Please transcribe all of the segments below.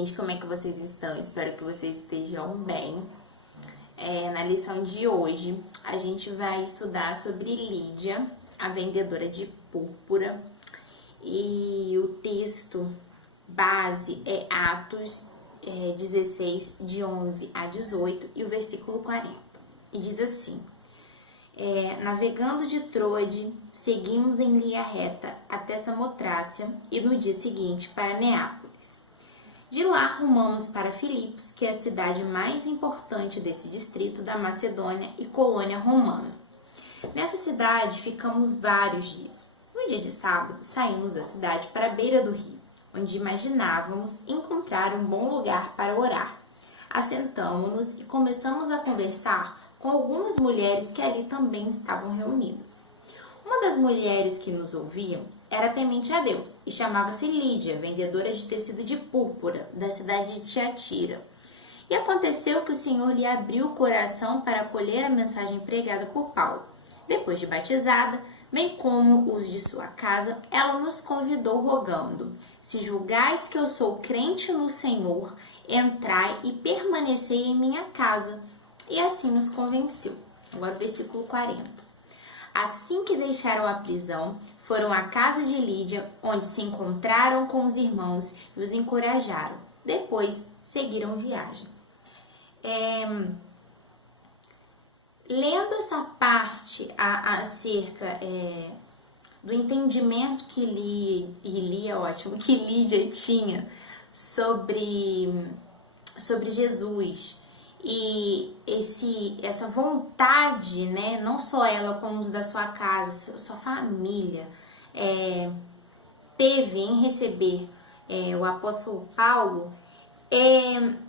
gente, como é que vocês estão? Espero que vocês estejam bem. Na lição de hoje, a gente vai estudar sobre Lídia, a vendedora de púrpura. E o texto base é Atos 16, de 11 a 18, e o versículo 40. E diz assim: navegando de Troade, seguimos em linha reta até Samotrácia e no dia seguinte para Neápolis. De lá rumamos para Filipos, que é a cidade mais importante desse distrito da Macedônia e colônia romana. Nessa cidade ficamos vários dias. No dia de sábado, saímos da cidade para a beira do rio, onde imaginávamos encontrar um bom lugar para orar. Assentamo-nos e começamos a conversar com algumas mulheres que ali também estavam reunidas. Uma das mulheres que nos ouviam era temente a Deus e chamava-se Lídia, vendedora de tecido de púrpura, da cidade de Tiatira. E aconteceu que o Senhor lhe abriu o coração para acolher a mensagem pregada por Paulo. Depois de batizada, bem como os de sua casa, ela nos convidou rogando: se julgais que eu sou crente no Senhor, entrai e permanecei em minha casa. E assim nos convenceu. Agora o versículo 40. Assim que deixaram a prisão, foram à casa de Lídia, onde se encontraram com os irmãos e os encorajaram. Depois, seguiram viagem. Lendo essa parte acerca do entendimento que que Lídia tinha sobre Jesus, e essa vontade, né, não só ela como os da sua casa, sua família, teve em receber o apóstolo Paulo,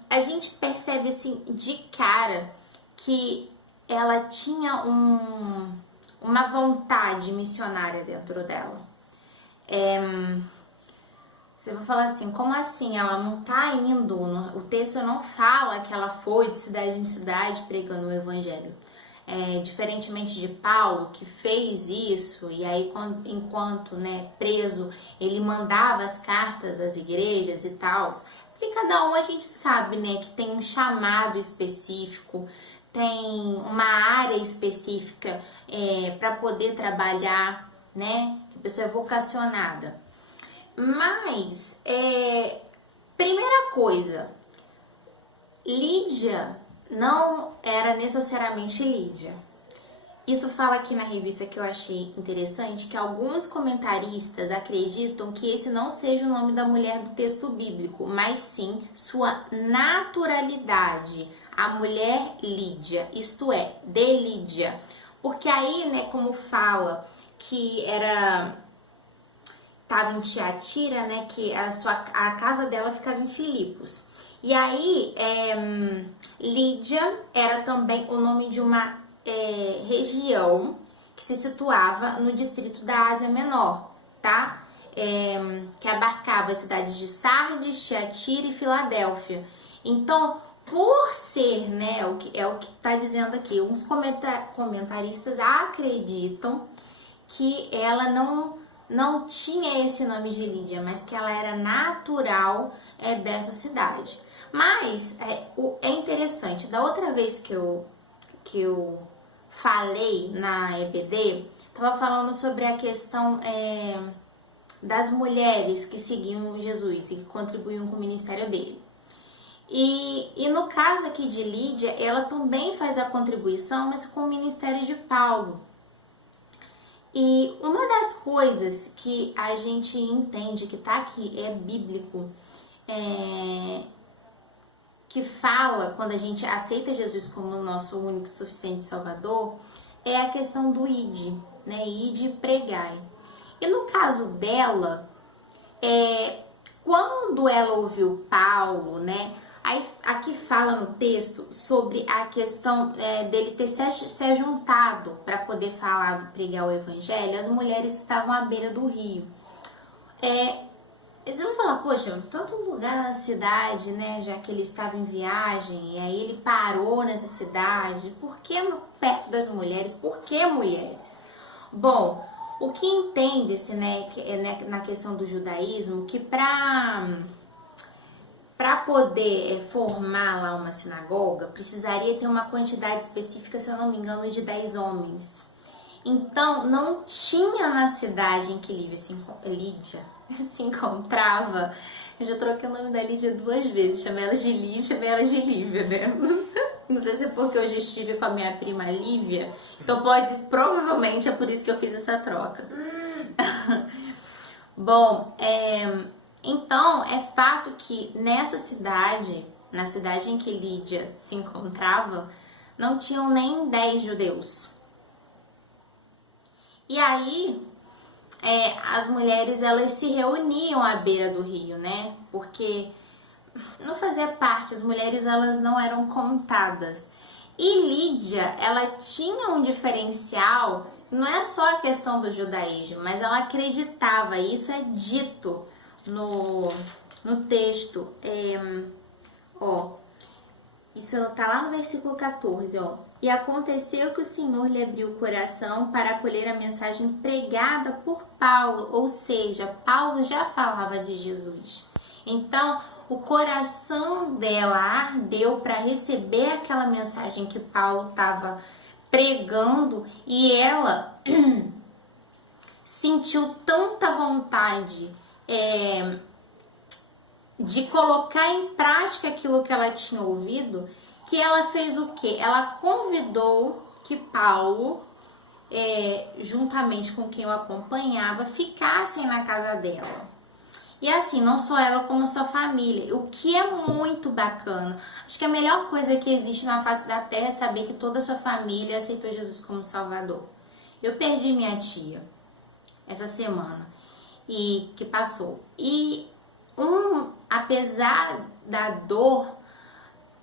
a gente percebe assim de cara que ela tinha uma vontade missionária dentro dela. Você vai falar assim, como assim? Ela não tá indo, o texto não fala que ela foi de cidade em cidade pregando o evangelho. Diferentemente de Paulo, que fez isso, e aí enquanto preso, ele mandava as cartas às igrejas e tal. Porque cada um a gente sabe, que tem um chamado específico, tem uma área específica para poder trabalhar, que a pessoa é vocacionada. Mas, primeira coisa, Lídia não era necessariamente Lídia. Isso fala aqui na revista que eu achei interessante, que alguns comentaristas acreditam que esse não seja o nome da mulher do texto bíblico, mas sim sua naturalidade, a mulher Lídia, isto é, de Lídia. Porque aí, como fala que estava em Tiatira, que a casa dela ficava em Filipos. E aí, Lídia era também o nome de uma região que se situava no distrito da Ásia Menor, tá? Que abarcava as cidades de Sardes, Tiatira e Filadélfia. Então, por ser, o que está dizendo aqui, uns comentaristas acreditam que ela não tinha esse nome de Lídia, mas que ela era natural dessa cidade. Mas é interessante, da outra vez que eu falei na EBD, estava falando sobre a questão das mulheres que seguiam Jesus e que contribuíam com o ministério dele. E no caso aqui de Lídia, ela também faz a contribuição, mas com o ministério de Paulo. E uma das coisas que a gente entende que tá aqui é bíblico, que fala quando a gente aceita Jesus como nosso único e suficiente Salvador, é a questão do ide, ide e pregai. E no caso dela, quando ela ouviu Paulo, aí aqui fala no texto sobre a questão dele ter se juntado para poder pregar o evangelho. As mulheres estavam à beira do rio. Eles vão falar, poxa, tanto lugar na cidade, já que ele estava em viagem, e aí ele parou nessa cidade, por que perto das mulheres? Por que mulheres? Bom, o que entende-se, na questão do judaísmo, que para para poder formar lá uma sinagoga, precisaria ter uma quantidade específica, se eu não me engano, de 10 homens. Então, não tinha na cidade em que Lídia se encontrava. Eu já troquei o nome da Lídia 2 vezes, chamei ela de Lídia, chamei ela de Lívia, né? Não sei se é porque hoje eu estive com a minha prima Lívia, então provavelmente é por isso que eu fiz essa troca. Bom, então é fato que nessa cidade, na cidade em que Lídia se encontrava, não tinham nem 10 judeus. E aí, as mulheres, elas se reuniam à beira do rio, né? Porque não fazia parte, as mulheres, elas não eram contadas. E Lídia, ela tinha um diferencial, não é só a questão do judaísmo, mas ela acreditava, e isso é dito no texto. Isso tá lá no versículo 14, ó. E aconteceu que o Senhor lhe abriu o coração para acolher a mensagem pregada por Paulo, ou seja, Paulo já falava de Jesus. Então, o coração dela ardeu para receber aquela mensagem que Paulo estava pregando, e ela sentiu tanta vontade de colocar em prática aquilo que ela tinha ouvido, que ela fez o quê? Ela convidou que Paulo, juntamente com quem o acompanhava, ficassem na casa dela. E assim, não só ela, como sua família, o que é muito bacana. Acho que a melhor coisa que existe na face da terra é saber que toda a sua família aceitou Jesus como Salvador. Eu perdi minha tia essa semana e que passou. E apesar da dor,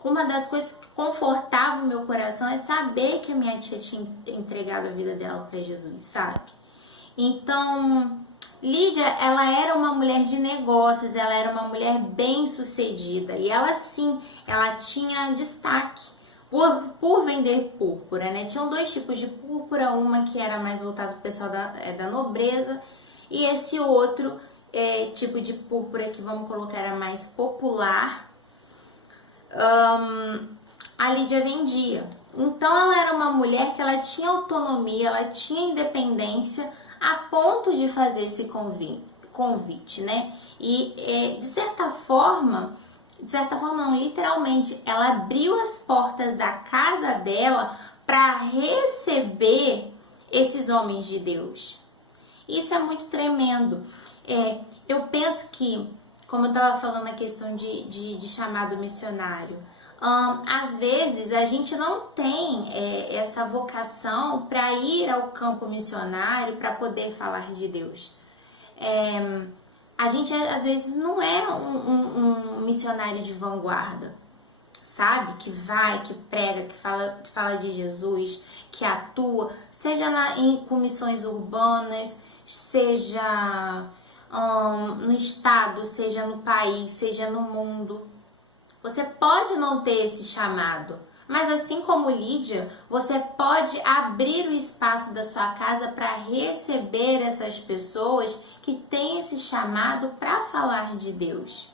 uma das coisas que confortava o meu coração é saber que a minha tia tinha entregado a vida dela para Jesus, sabe? Então, Lídia, ela era uma mulher de negócios, ela era uma mulher bem-sucedida e ela sim, ela tinha destaque por vender púrpura, né? Tinham 2 tipos de púrpura, uma que era mais voltada para o pessoal da nobreza e esse outro tipo de púrpura que vamos colocar era mais popular, a Lídia vendia. Então ela era uma mulher que ela tinha autonomia, ela tinha independência a ponto de fazer esse convite, né? E de certa forma não, literalmente, ela abriu as portas da casa dela para receber esses homens de Deus. Isso é muito tremendo. Eu penso que, como eu estava falando a questão de chamado missionário, às vezes a gente não tem essa vocação para ir ao campo missionário para poder falar de Deus. A gente às vezes não é um missionário de vanguarda, sabe? Que vai, que prega, que fala de Jesus, que atua, seja com missões urbanas, seja no estado, seja no país, seja no mundo. Você pode não ter esse chamado, mas assim como Lídia, você pode abrir o espaço da sua casa para receber essas pessoas que têm esse chamado para falar de Deus.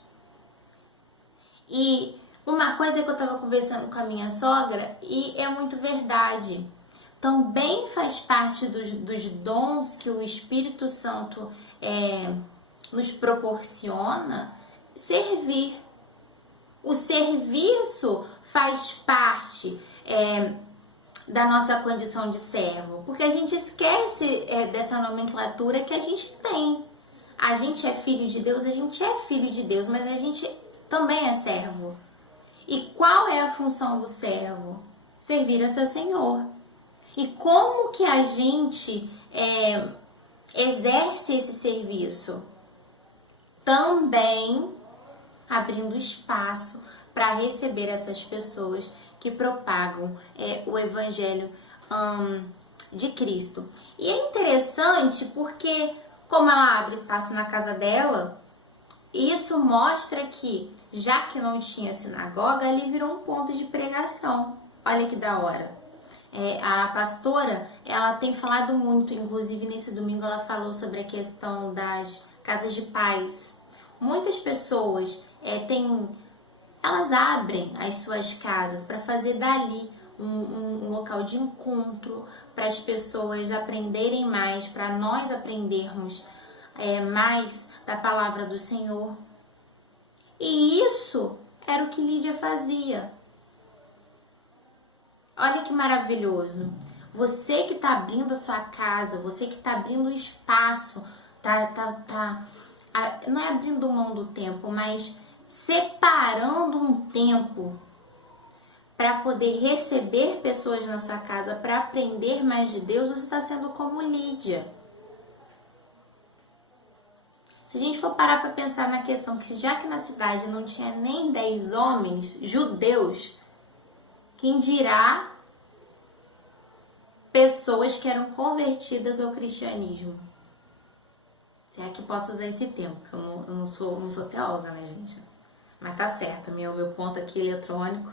E uma coisa que eu estava conversando com a minha sogra, e é muito verdade, também faz parte dos dons que o Espírito Santo nos proporciona, servir. O serviço faz parte da nossa condição de servo, porque a gente esquece dessa nomenclatura que a gente tem. A gente é filho de Deus, mas a gente também é servo. E qual é a função do servo? Servir a seu Senhor. E como que a gente exerce esse serviço? Também abrindo espaço para receber essas pessoas que propagam o Evangelho de Cristo. E é interessante porque, como ela abre espaço na casa dela, isso mostra que, já que não tinha sinagoga, ali virou um ponto de pregação. Olha que da hora. A pastora, ela tem falado muito, inclusive nesse domingo ela falou sobre a questão das casas de paz. Muitas pessoas têm elas abrem as suas casas para fazer dali um local de encontro, para as pessoas aprenderem mais, para nós aprendermos mais da palavra do Senhor. E isso era o que Lídia fazia. Olha que maravilhoso. Você que está abrindo a sua casa, você que está abrindo o espaço, não é abrindo mão do tempo, mas separando um tempo para poder receber pessoas na sua casa, para aprender mais de Deus, você está sendo como Lídia. Se a gente for parar para pensar na questão que já que na cidade não tinha nem 10 homens judeus, quem dirá pessoas que eram convertidas ao cristianismo? Se é que posso usar esse termo, porque eu não sou teóloga, né, gente? Mas tá certo, meu ponto aqui eletrônico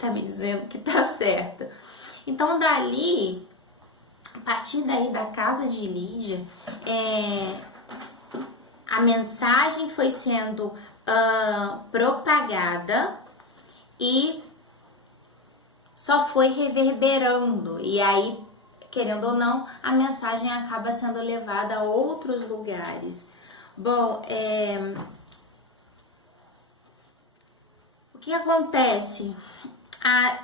tá me dizendo que tá certo. Então, dali, a partir daí da casa de Lídia, a mensagem foi sendo propagada e só foi reverberando. E aí, querendo ou não, a mensagem acaba sendo levada a outros lugares. Bom, o que acontece?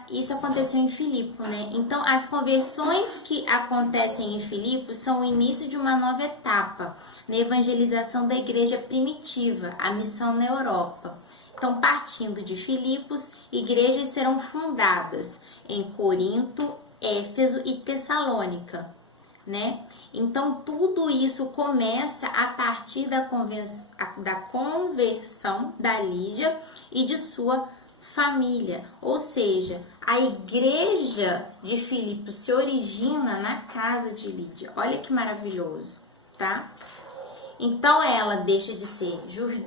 Isso aconteceu em Filipe, né? Então, as conversões que acontecem em Filipe são o início de uma nova etapa na evangelização da igreja primitiva, a missão na Europa. Então, partindo de Filipos, igrejas serão fundadas em Corinto, Éfeso e Tessalônica, né? Então, tudo isso começa a partir da conversão da Lídia e de sua família, ou seja, a igreja de Filipos se origina na casa de Lídia. Olha que maravilhoso, tá? Então ela deixa de ser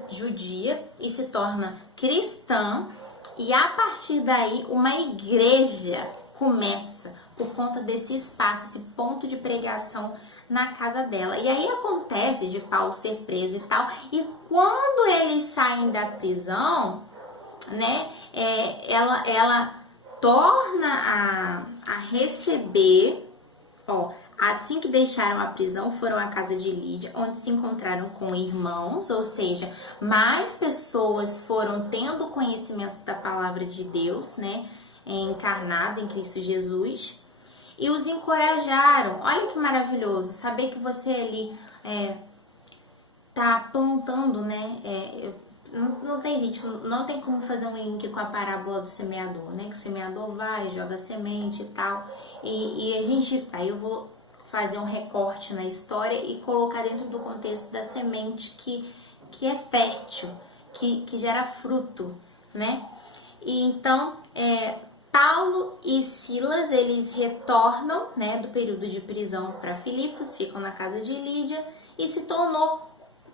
judia e se torna cristã, e a partir daí uma igreja começa por conta desse espaço, esse ponto de pregação na casa dela. E aí acontece de Paulo ser preso e tal, e quando eles saem da prisão, né, ela torna a receber, assim que deixaram a prisão, foram à casa de Lídia, onde se encontraram com irmãos, ou seja, mais pessoas foram tendo conhecimento da palavra de Deus, né, encarnada em Cristo Jesus, e os encorajaram. Olha que maravilhoso, saber que você ali tá plantando, né, não tem, gente, não tem como fazer um link com a parábola do semeador, né? Que o semeador vai, joga semente e tal. E a gente, aí eu vou fazer um recorte na história e colocar dentro do contexto da semente que é fértil, que gera fruto, né? E então, Paulo e Silas, eles retornam, né, do período de prisão para Filipos, ficam na casa de Lídia e se tornou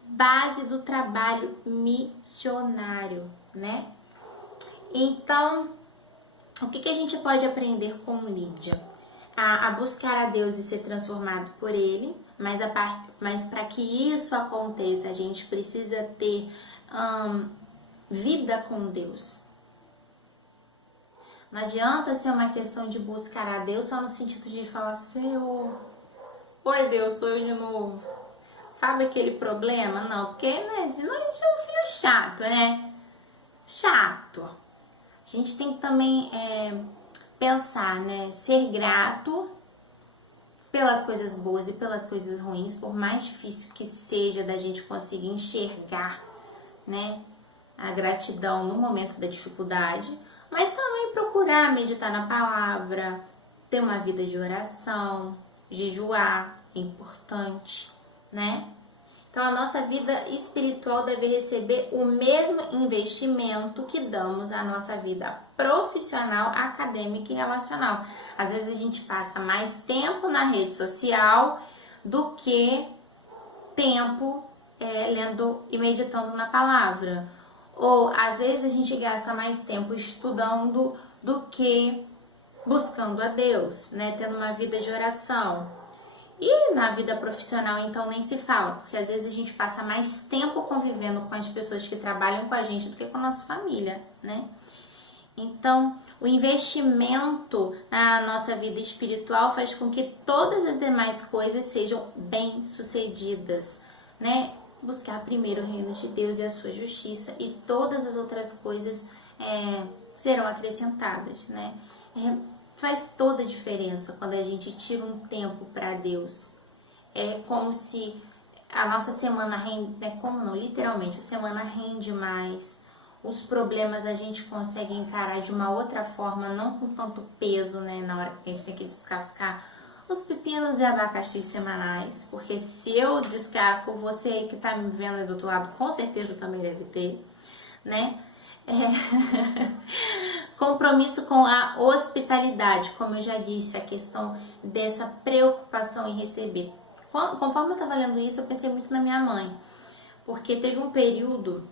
base do trabalho missionário, né? Então, o que a gente pode aprender com Lídia? A buscar a Deus e ser transformado por Ele, mas para que isso aconteça, a gente precisa ter vida com Deus. Não adianta ser uma questão de buscar a Deus só no sentido de falar, Senhor, oi Deus, sou eu de novo. Sabe aquele problema? Não, porque senão a gente é um filho chato, né? Chato. A gente tem que também pensar, né? Ser grato pelas coisas boas e pelas coisas ruins, por mais difícil que seja da gente conseguir enxergar, né, a gratidão no momento da dificuldade, mas também procurar meditar na palavra, ter uma vida de oração, jejuar, é importante, né? Então a nossa vida espiritual deve receber o mesmo investimento que damos à nossa vida profissional, acadêmica e relacional. Às vezes a gente passa mais tempo na rede social do que tempo lendo e meditando na palavra. Ou às vezes a gente gasta mais tempo estudando do que buscando a Deus, né? Tendo uma vida de oração. E na vida profissional, então, nem se fala, porque às vezes a gente passa mais tempo convivendo com as pessoas que trabalham com a gente do que com a nossa família, né? Então, o investimento na nossa vida espiritual faz com que todas as demais coisas sejam bem-sucedidas, né? Buscar primeiro o reino de Deus e a sua justiça, e todas as outras coisas serão acrescentadas, né? Faz toda a diferença quando a gente tira um tempo para Deus. É como se a nossa semana rende, como não, literalmente, a semana rende mais. Os problemas a gente consegue encarar de uma outra forma, não com tanto peso, né, na hora que a gente tem que descascar os pepinos e abacaxi semanais. Porque se eu descasco, você que tá me vendo do outro lado, com certeza também deve ter, né? Compromisso com a hospitalidade, como eu já disse, a questão dessa preocupação em receber. Conforme eu estava lendo isso, eu pensei muito na minha mãe, porque teve um período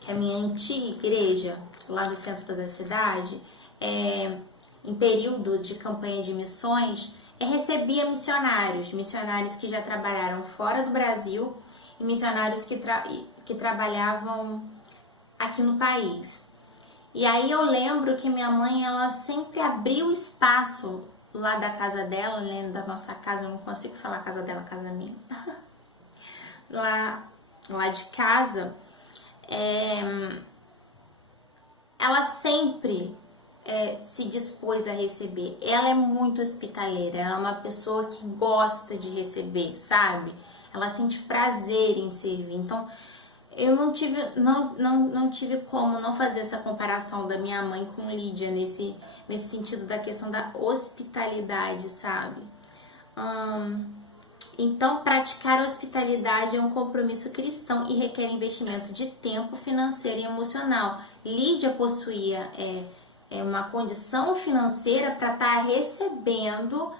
que a minha antiga igreja, lá no centro da cidade, em período de campanha de missões, recebia missionários que já trabalharam fora do Brasil e missionários que trabalhavam aqui no país. E aí eu lembro que minha mãe, ela sempre abriu espaço lá da casa dela, né, da nossa casa, eu não consigo falar casa dela, casa minha, lá de casa, ela sempre se dispôs a receber. Ela é muito hospitaleira, ela é uma pessoa que gosta de receber, sabe? Ela sente prazer em servir. Então, eu não tive como não fazer essa comparação da minha mãe com Lídia nesse sentido da questão da hospitalidade, sabe? Então, praticar a hospitalidade é um compromisso cristão e requer investimento de tempo, financeiro e emocional. Lídia possuía uma condição financeira para estar recebendo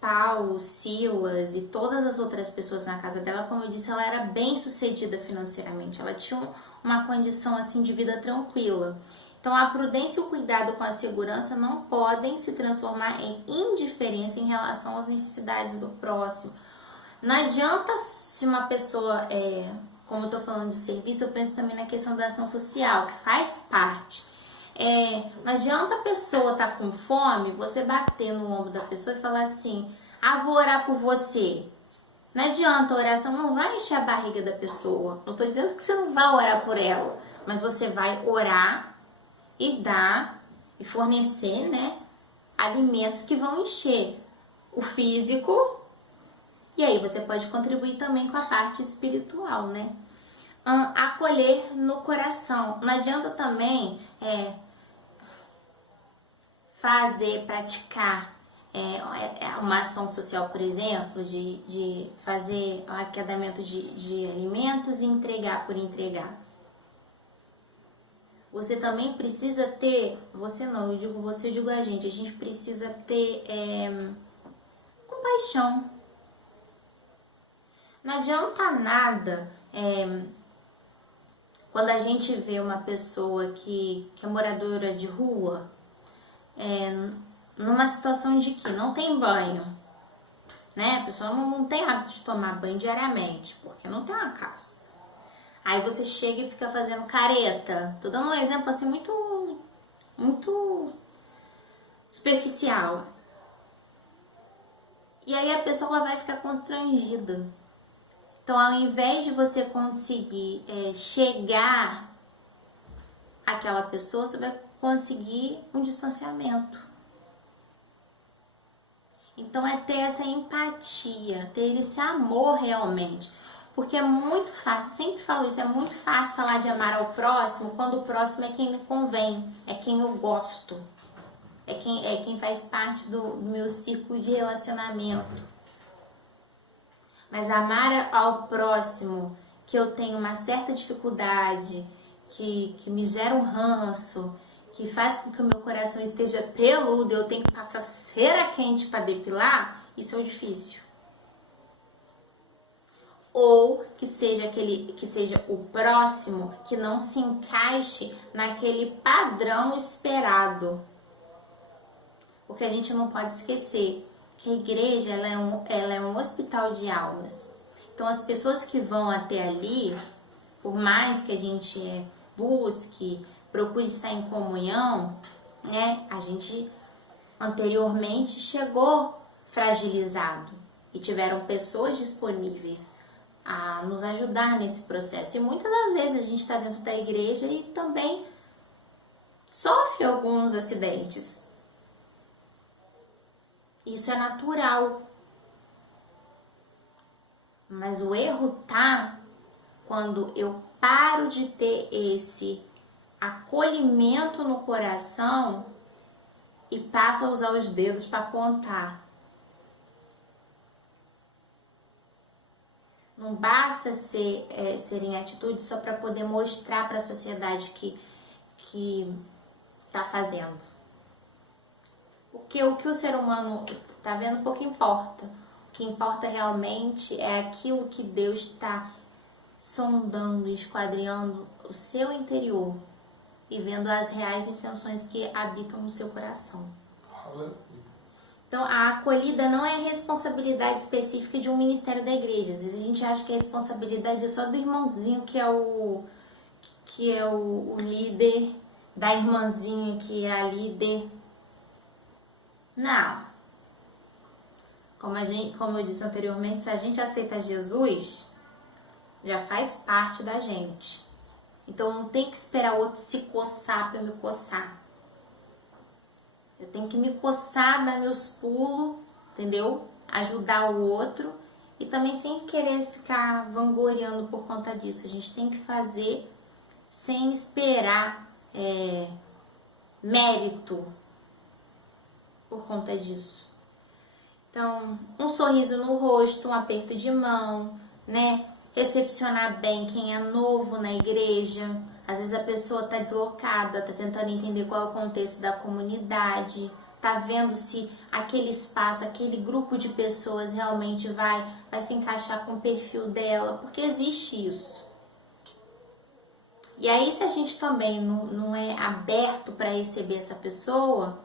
Paulo, Silas e todas as outras pessoas na casa dela. Como eu disse, ela era bem sucedida financeiramente, ela tinha uma condição assim de vida tranquila. Então a prudência e o cuidado com a segurança não podem se transformar em indiferença em relação às necessidades do próximo. Não adianta se uma pessoa, como eu estou falando de serviço, eu penso também na questão da ação social, que faz parte. Não adianta a pessoa estar com fome, você bater no ombro da pessoa e falar assim, vou orar por você. Não adianta, a oração não vai encher a barriga da pessoa. Não estou dizendo que você não vai orar por ela, mas você vai orar e dar e fornecer, né, alimentos que vão encher o físico, e aí você pode contribuir também com a parte espiritual, né? Acolher no coração. Não adianta também praticar uma ação social, por exemplo, de fazer o arrecadamento de alimentos e entregar por entregar. Você também precisa ter, você não, eu digo você, eu digo a gente precisa ter compaixão. Não adianta nada quando a gente vê uma pessoa que é moradora de rua, numa situação de que não tem banho, né? A pessoa não tem hábito de tomar banho diariamente, porque não tem uma casa. Aí você chega e fica fazendo careta. Tô dando um exemplo assim muito superficial. E aí a pessoa ela vai ficar constrangida. Então, ao invés de você conseguir chegar àquela pessoa, você vai conseguir um distanciamento. Então, é ter essa empatia, ter esse amor realmente. Porque é muito fácil, sempre falo isso, é muito fácil falar de amar ao próximo quando o próximo é quem me convém, é quem eu gosto, é quem faz parte do meu círculo de relacionamento. Mas amar ao próximo, que eu tenho uma certa dificuldade, que me gera um ranço, que faz com que o meu coração esteja peludo, eu tenho que passar cera quente para depilar, isso é difícil. Ou que seja o próximo que não se encaixe naquele padrão esperado. Porque a gente não pode esquecer que a igreja ela é um hospital de almas. Então as pessoas que vão até ali, por mais que a gente busque, procure estar em comunhão, né? A gente anteriormente chegou fragilizado e tiveram pessoas disponíveis a nos ajudar nesse processo. E muitas das vezes a gente está dentro da igreja e também sofre alguns acidentes. Isso é natural. Mas o erro tá quando eu paro de ter esse acolhimento no coração e passo a usar os dedos para apontar. Não basta serem atitudes só para poder mostrar para a sociedade que está fazendo. Porque o que o ser humano está vendo pouco importa. O que importa realmente é aquilo que Deus está sondando, esquadrinhando o seu interior e vendo as reais intenções que habitam no seu coração. Então, a acolhida não é responsabilidade específica de um ministério da igreja. Às vezes a gente acha que a responsabilidade é só do irmãozinho que é o líder, da irmãzinha que é a líder. Não. Como eu disse anteriormente, se a gente aceita Jesus, já faz parte da gente. Então não tem que esperar o outro se coçar para eu me coçar. Eu tenho que me coçar, dar meus pulos, entendeu? Ajudar o outro e também sem querer ficar vangloriando por conta disso. A gente tem que fazer sem esperar mérito por conta disso. Então, um sorriso no rosto, um aperto de mão, né? Recepcionar bem quem é novo na igreja. Às vezes a pessoa tá deslocada, tá tentando entender qual é o contexto da comunidade, tá vendo se aquele espaço, aquele grupo de pessoas realmente vai se encaixar com o perfil dela, porque existe isso. E aí, se a gente também não é aberto para receber essa pessoa,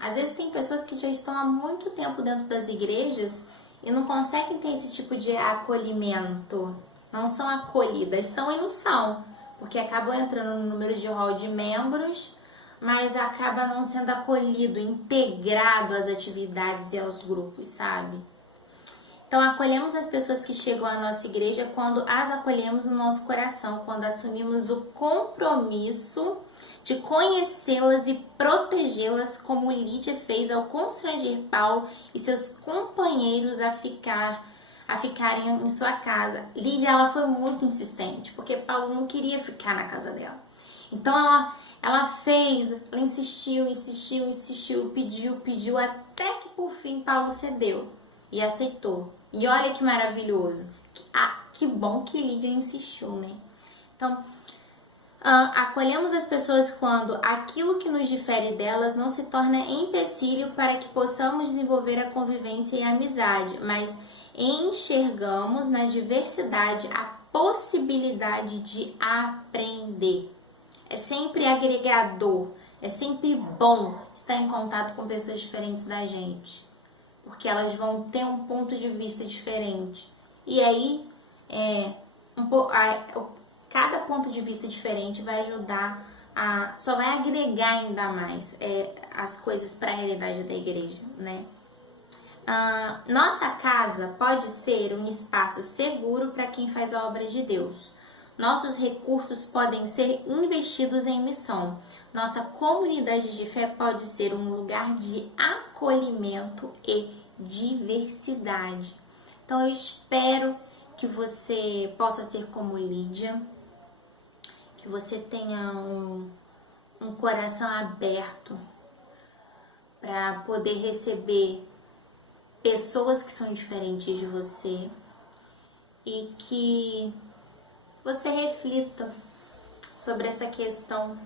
às vezes tem pessoas que já estão há muito tempo dentro das igrejas e não conseguem ter esse tipo de acolhimento. Não são acolhidas, são e não são. Porque acabam entrando no número de hall de membros, mas acaba não sendo acolhido, integrado às atividades e aos grupos, sabe? Então, acolhemos as pessoas que chegam à nossa igreja quando as acolhemos no nosso coração, quando assumimos o compromisso de conhecê-las e protegê-las, como Lídia fez ao constranger Paulo e seus companheiros a ficarem em sua casa. Lídia, ela foi muito insistente, porque Paulo não queria ficar na casa dela. Então ela insistiu, pediu, até que por fim Paulo cedeu e aceitou. E olha que maravilhoso, que bom que Lídia insistiu, né? Então, acolhemos as pessoas quando aquilo que nos difere delas não se torna empecilho para que possamos desenvolver a convivência e a amizade, mas enxergamos na diversidade a possibilidade de aprender. É sempre agregador, é sempre bom estar em contato com pessoas diferentes da gente, porque elas vão ter um ponto de vista diferente. E aí, cada ponto de vista diferente vai ajudar só vai agregar ainda mais as coisas para a realidade da igreja, né? Nossa casa pode ser um espaço seguro para quem faz a obra de Deus. Nossos recursos podem ser investidos em missão. Nossa comunidade de fé pode ser um lugar de acolhimento e diversidade. Então eu espero que você possa ser como Lídia, que você tenha um coração aberto para poder receber pessoas que são diferentes de você e que você reflita sobre essa questão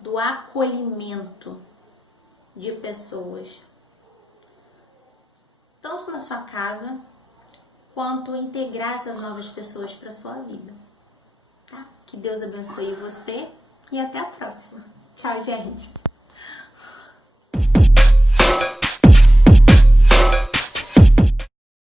do acolhimento de pessoas, tanto na sua casa, quanto integrar essas novas pessoas para a sua vida, tá? Que Deus abençoe você e até a próxima! Tchau, gente!